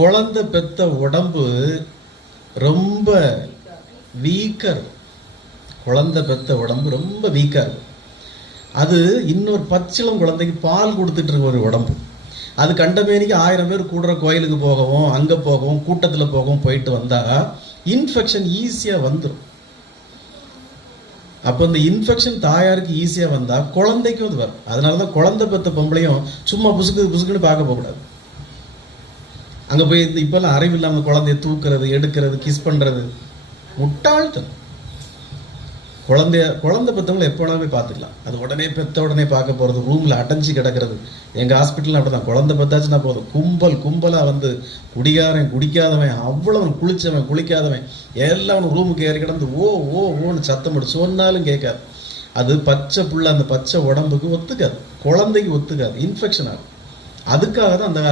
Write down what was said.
குழந்தை பெத்த உடம்பு ரொம்ப வீக்கர். குழந்தை பெத்த உடம்பு ரொம்ப வீக்காக இருக்கும். அது இன்னொரு பச்சிளம் குழந்தைக்கு பால் கொடுத்துட்டு இருக்க ஒரு உடம்பு. அது கண்டமேனிக்கு 1000 பேர் கூடுற கோயிலுக்கு போகவும் அங்கே போகவும் கூட்டத்தில் போகவும் போயிட்டு வந்தால் இன்ஃபெக்ஷன் ஈஸியாக வந்துடும். அப்போ இந்த இன்ஃபெக்ஷன் தாயாருக்கு ஈஸியாக வந்தால் குழந்தைக்கும் அது வரும். அதனால தான் குழந்தை பெற்ற பொம்பளையும் சும்மா புசுக்குன்னு பார்க்க போகக்கூடாது. அங்கே போய் இப்போல்லாம் அறிவு இல்லாமல் குழந்தைய தூக்குறது, எடுக்கிறது, கிஸ் பண்ணுறது முட்டாள்தனம். குழந்தை பெற்றவங்களை எப்போனா போய் பார்த்துக்கலாம். அது உடனே பெற்ற உடனே பார்க்க போகிறது, ரூமில் அடைஞ்சி கிடக்கிறது. எங்கள் ஹாஸ்பிட்டலில் அப்படி தான். குழந்தை பெற்றாச்சுன்னா போதும், கும்பலாக வந்து குடிகாரன் குடிக்காதவன், அவ்வளவு குளித்தவன் குளிக்காதவன் எல்லாம் ரூமுக்கு ஏறி கிடந்து ஓன்னு சத்தம் போட்டு சொன்னாலும் கேட்காது. அது பச்சை புள்ள, அந்த பச்சை உடம்புக்கு ஒத்துக்காது, குழந்தைக்கு ஒத்துக்காது, இன்ஃபெக்ஷன் ஆகும். அதுக்காக தான் அந்த காலத்தில்